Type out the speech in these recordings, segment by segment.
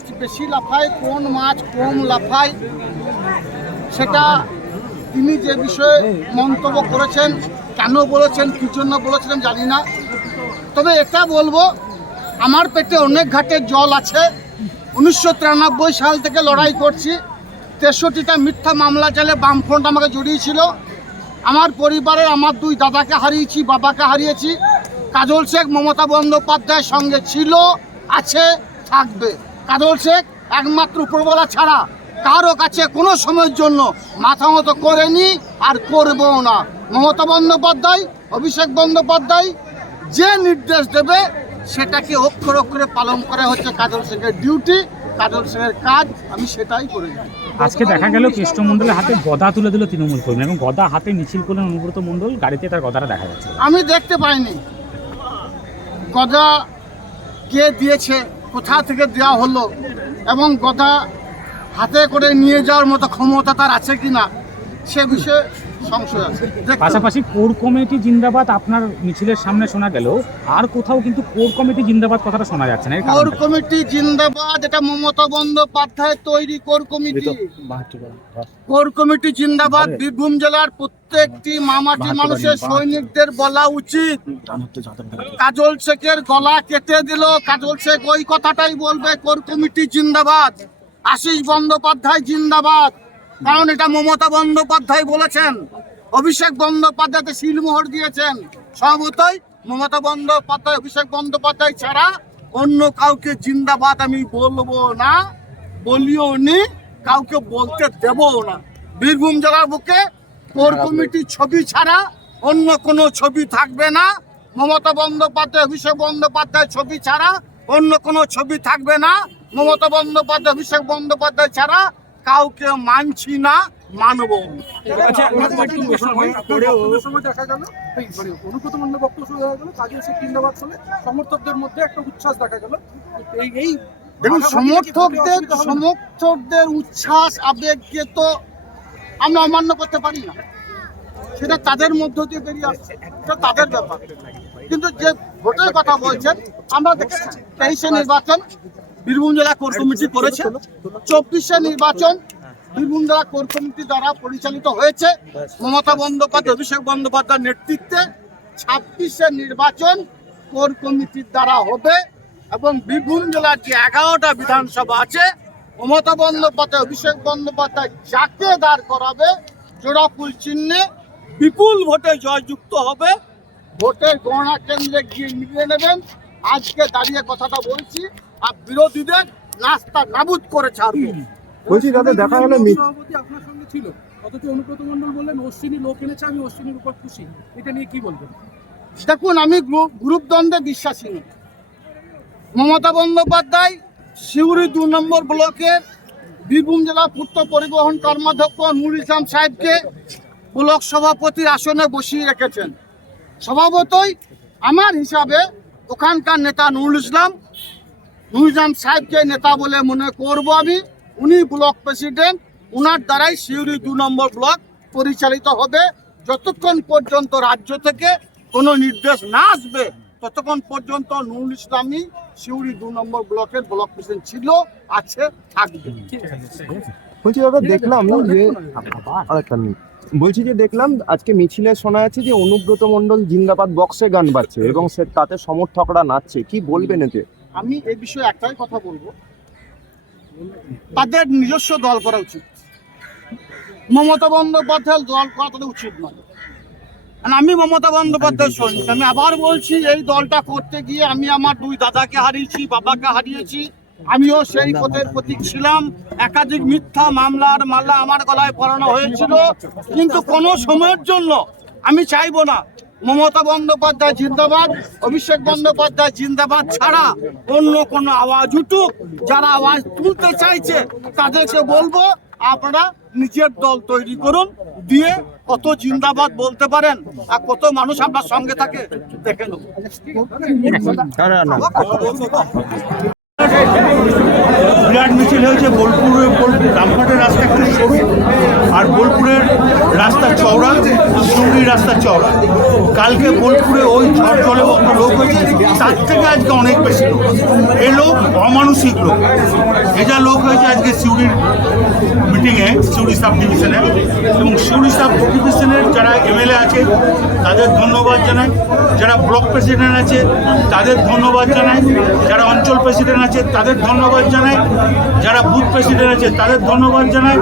মাছ বেশি লাফায়, কোন মাছ কম লাফায়, সেটা তিনি যে বিষয়ে মন্তব্য করেছেন, কেন বলেছেন, কী জন্য বলেছেন জানি না। তবে এটা বলব, আমার পেটে অনেক ঘাটের জল আছে। উনিশশো তিরানব্বই সাল থেকে লড়াই করছি। তেষট্টিটা মিথ্যা মামলা চালে বামফ্রন্ট আমাকে জড়িয়েছিল। আমার পরিবারের আমার দুই দাদাকে হারিয়েছি, বাবাকে হারিয়েছি। কাজল শেখ, মমতা বন্দ্যোপাধ্যায়ের সঙ্গে ছিল, আছে, থাকবে। কাজল শেখ একমাত্র উপরবেলা ছাড়া কারও কাছে কোনো সময়ের জন্য মাথা মতো করেনি আর করবেও না। মমতা বন্দ্যোপাধ্যায় অভিষেক বন্দ্যোপাধ্যায় যে নির্দেশ দেবে সেটাকে অক্ষর অক্ষরে পালন করা হচ্ছে কাজল শেখের ডিউটি কাজল শেখের কাজ আমি সেটাই করে যাই। আজকে দেখা গেল কৃষ্ণমন্ডলের হাতে গদা তুলে দিল তৃণমূল কর্মী এবং গদা হাতে মিছিল করলেন অনুব্রত মণ্ডল গাড়িতে তার গদাটা দেখা যাচ্ছে আমি দেখতে পাইনি। গদা কে দিয়েছে? কোথা থেকে দেওয়া হলো এবং গদা হাতে করে নিয়ে যাওয়ার মতো ক্ষমতা তার আছে কি না, সে বিষয়ে সংশয় আছে। পাশাপাশি কোর কমিটি জিন্দাবাদ আপনার মিছিলের সামনে শোনা গেল। আর কোথাও কিন্তু কোর কমিটি জিন্দাবাদ কথাটা শোনা যাচ্ছে না কোর কমিটি জিন্দাবাদ এটা মমতা বন্দ্যোপাধ্যায় তৈরি কোর কমিটি। কোর কমিটি জিন্দাবাদ বীরভূম জেলার প্রত্যেকটি মামাটি মানুষের সৈনিকদের বলা উচিত। কাজল শেখের গলা কেটে দিল। কাজল শেখ ওই কথাটাই বলবে কোর কমিটি জিন্দাবাদ। আশিস বন্দ্যোপাধ্যায় জিন্দাবাদ। কারণ এটা মমতা বন্দ্যোপাধ্যায় বলেছেন। অভিষেক বন্দ্যোপাধ্যায়কে শিলমোহর দিয়েছেন। সর্বতই মমতা বন্দ্যোপাধ্যায় অভিষেক বন্দ্যোপাধ্যায় ছাড়া অন্য কাউকে জিন্দাবাদ আমি বলব না বলিও নি কাউকে বলতে দেবও না। বীরভূম জেলার বুকে কোর কমিটির ছবি ছাড়া অন্য কোনো ছবি থাকবে না। মমতা বন্দ্যোপাধ্যায় অভিষেক বন্দ্যোপাধ্যায় ছবি ছাড়া অন্য কোনো ছবি থাকবে না। মমতা বন্দ্যোপাধ্যায় অভিষেক বন্দ্যোপাধ্যায় ছাড়া কাউকে মানছি না মানব। বক্তব্যের সময় দেখা গেল। এই মানে অনুব্রত মন্ডলের বক্তব্য সময় দেখা গেল কাজী হোসেন জিন্দাবাদ বলে। সমর্থকদের মধ্যে একটা উচ্ছ্বাস দেখা গেল। এই এই দেখুন সমর্থকদের? সমর্থকদের উচ্ছ্বাস আবেগকে তো আমরা অমান্য করতে পারি না। সেটা তাদের মধ্য দিয়ে বেরিয়ে আসছে। এটা তাদের ব্যাপার। কিন্তু যে ভোটের কথা বলছেন আমরা দেখেছি তেইশে নির্বাচন বীরভূম জেলা কোর কমিটি করেছে। চব্বিশে নির্বাচন বীরভূম জেলা কোর কমিটি দ্বারা পরিচালিত হয়েছে। মমতা বন্দ্যোপাধ্যায় অভিষেক বন্দ্যোপাধ্যায়ের নেতৃত্বে ছাব্বিশে নির্বাচন কোর কমিটির দ্বারা হবে এবং বীরভূম জেলার যে এগারোটা বিধানসভা আছে মমতা বন্দ্যোপাধ্যায় অভিষেক বন্দ্যোপাধ্যায় যাকে দাঁড় করাবে জোড়াফুল চিহ্নে বিপুল ভোটে জয়যুক্ত হবে। ভোটের গণনা কেন্দ্রে গিয়ে মিলিয়ে নেবেন। আজকে দাঁড়িয়ে কথাটা বলছি। আর বিরোধীদের নাস্তা নাবুদ করে ছাড়বো। বলছি দাদা দেখা গেল সভাপতি আপনার সঙ্গে ছিল। অথচ অনুব্রত মন্ডল বললেন অশ্বিনী লোক এনেছে আমি অশ্বিনীর উপর খুশি। এটা নিয়ে কি বলবেন? দেখুন আমি গ্রুপ গ্রুপ দ্বন্দ্বে বিশ্বাসী নই। মমতা বন্দ্যোপাধ্যায় সিউড়ি দু নম্বর ব্লকের বীরভূম জেলা পূর্ত পরিবহন কর্মাধ্যক্ষ নুর ইসলাম সাহেবকে ব্লক সভাপতির আসনে বসিয়ে রেখেছেন। স্বভাবতই আমার হিসাবে ওখানকার নেতা নুরুল ইসলাম ইসলাম সাহেবকে নেতা বলে মনে করব আমি। উনি ব্লক প্রেসিডেন্ট, উনার দ্বারাই সিউড়ি দু নম্বর ব্লক পরিচালিত হবে। যতক্ষণ পর্যন্ত রাজ্য থেকে কোনো নির্দেশ না আসবে, ততক্ষণ পর্যন্ত নুরুল ইসলামই সিউড়ি দু নম্বর ব্লকের ব্লক প্রেসিডেন্ট ছিল, আছে, থাকবে। বলছি দাদা, দেখলাম যে বলছি যে, দেখলাম আজকে মিছিলে শোনা যাচ্ছে যে অনুব্রত মণ্ডল জিন্দাবাদ বক্সে গান বাজছে এবং সে তাতে সমর্থকরা নাচছে। কি বলবেন এতে? আমি এই বিষয়ে একটাই কথা বলব। তাদের নিজস্ব দল করা উচিত। মমতা বন্দ্যোপাধ্যায়ের দল করা তাদের উচিত নয়। আমি মমতা বন্দ্যোপাধ্যায় সৈনিক। আমি আবার বলছি, এই দলটা করতে গিয়ে আমি আমার দুই দাদাকে হারিয়েছি, বাবাকে হারিয়েছি। আমিও সেই পথের প্রতীক ছিলাম। একাধিক মিথ্যা মামলার মাল্লা আমার গলায় পড়ানো হয়েছিল। কিন্তু কোনো সময়ের জন্য আমি চাইব না মমতা বন্দ্যোপাধ্যায় জিন্দাবাদ, অভিষেক বন্দ্যোপাধ্যায় জিন্দাবাদ ছাড়া অন্য কোনো আওয়াজ উঠুক। যারা আওয়াজ তুলতে চাইছে, তাদেরকে বলব, আপনারা নিজের দল তৈরি করুন, দিয়ে কত জিন্দাবাদ বলতে পারেন আর কত মানুষ আপনার সঙ্গে থাকে, দেখে নেব। না। হয়েছে বোলপুরে রামঘাটের রাস্তা একটু সরু আর বোলপুরের রাস্তা চওড়া সিউড়ির রাস্তা চওড়া। কালকে বোলপুরে ওই ঝড় জলে অত লোক হয়েছে, তার থেকে আজকে অনেক বেশি লোক। এই লোক অমানসিক লোক। এ যা লোক হয়েছে আজকে সিউড়ির মিটিংয়ে সিউড়ি সাব ডিভিশনে। এবং সিউড়ি সাব ডিভিশনের যারা এমএলএ আছে, তাদের ধন্যবাদ জানাই। যারা ব্লক প্রেসিডেন্ট আছে, তাদের ধন্যবাদ জানাই। যারা অঞ্চল প্রেসিডেন্ট আছে, তাদের ধন্যবাদ জানাই। যারা বুথ প্রেসিডেন্ট আছে, তাদের ধন্যবাদ জানাই।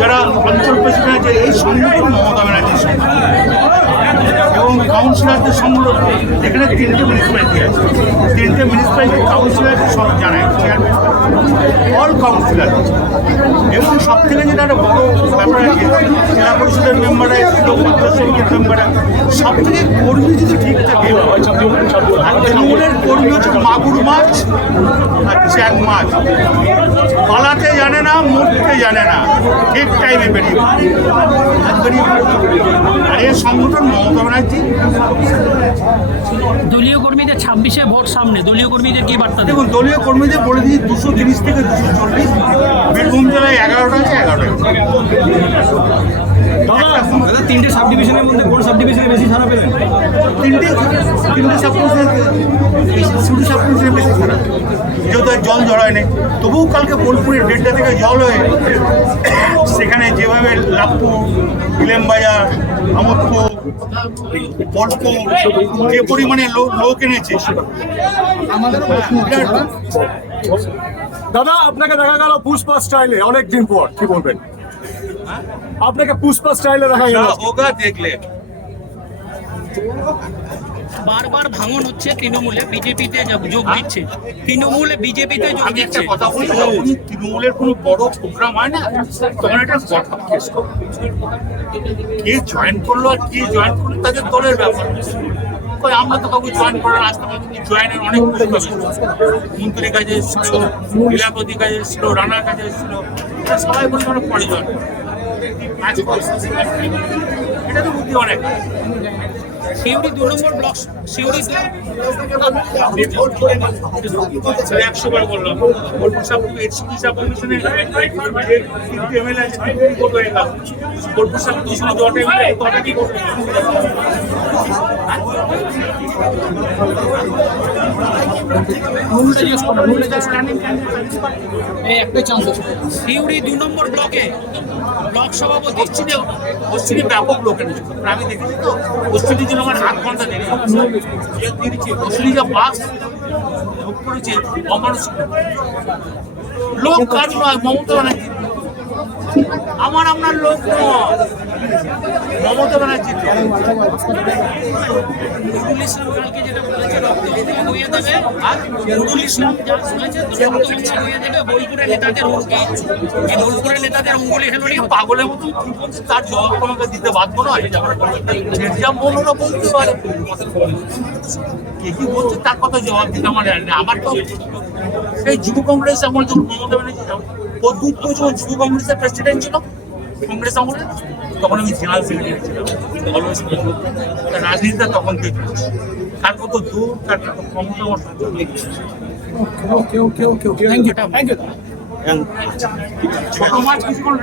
যারা অঞ্চল প্রেসিডেন্ট আছে, এই সংগঠন মমতা ব্যানার্জির সংগঠন এবং কাউন্সিলরদের সংগ্রহ এখানে তিনটে মিউনিসিপ্যালিটি আছে। তিনটে মিউনিসিপ্যালিটি কাউন্সিলর সব জানায় চেয়ারম্যান অল কাউন্সিলর এবং সব থেকে যেটা একটা বড় ব্যাপার আছে জেলা পরিষদের মেম্বাররা সমিতির মেম্বাররা সব থেকে কর্মী যদি ঠিক থাকে, আর তৃণমূলের কর্মী হচ্ছে মাগুর মাছ আর চ্যাং মাছ। পালাতে জানে না, মরতে জানে না, ঠিক টাইমে বেরিয়ে। আর এই সংগঠন মমতা ব্যানার্জি দলীয় কর্মীদের ছাব্বিশে ভোট সামনে। দলীয় কর্মীদের কি বার্তা দেখুন দলীয় কর্মীদের বলে দুশো তিরিশ থেকে দুশো চল্লিশ। বীরভূম জেলায় এগারোটা আছে এগারোটা। দাদা তিনটে সাব ডিভিশনের মধ্যে কোন সাব ডিভিশনে বেশি সারা পেলেন? তিনটে তিনটে শুধু বেশি খারাপ যেহেতু জল জড়ায় নেই তবুও কালকে বোলপুরের ডেটটা থেকে জল হয়ে সেখানে যেভাবে লাভপুর ইলেমবাজার আমোদপুর বলপুর যে পরিমাণে লোক লোক এনেছে দাদা। আপনাকে দেখা গেল পুষ্পা স্টাইলে অনেকদিন পর কি বলবেন? আপনাকে পুষ্পা স্টাইলে দেখা গেল। দেখলে বারবার ভাঙন হচ্ছে তৃণমূলে বিজেপিতে যোগ দিচ্ছে। তৃণমূলে বিজেপিতে যোগ একটা দিচ্ছে। কথা বলি তৃণমূলের কোনো বড় প্রোগ্রাম হয় না তখন একটা কথা কেস কে জয়েন করল আর কে জয়েন করল তাদের দলের ব্যাপার। কই আমরা তো কাউকে জয়েন করার আসতে পারি জয়েনের অনেক। মন্ত্রীর কাছে এসেছিল লীলাপতি কাছে এসেছিল রানার কাছে এসেছিল এরা সবাই বলে আমরা পরে জয়েন এটা তো বুদ্ধি অনেক। সিউড়ি দু নম্বর ব্লক সিউড়ি একশো বার বললাম। বোলপুর সাব এসপি সাব কমিশনের তিনটে এমএলএ আছে। তিনটে করব এলাম বোলপুর সাব কমিশনে দটা এমএলএ দটা কি করবে সিউড়ি দু নম্বর ব্লকে ব্লক সভাপতি পশ্চিমে পশ্চিমে ব্যাপক লোক এনেছে আমি দেখেছি তো? আমার আট ঘণ্টা দেরি দিয়েছি বাস করেছে লোক কাজ নয় মমতা ব্যানার্জি। আমার আপনার লোক মমতা ব্যানার্জি পাগলের মতো তার জবাব তোমাকে দিতে বাধ্য বলতে কে তার কথা জবাব আমার। আমার তো সেই যুব কংগ্রেস, আমার যখন মমতা ব্যানার্জি অদ্ভুত যখন যুব কংগ্রেসের প্রেসিডেন্ট ছিল কংগ্রেস আমলে তখন আমি জেনারেল সেক্রেটারি ছিলাম। অলওয়েজ রাজনীতিটা তখন থেকে তার কত দূর তার কত ক্ষমতা আমার নেই। Okay okay okay okay thank you thank you ছোট মাছ কিছুক্ষণ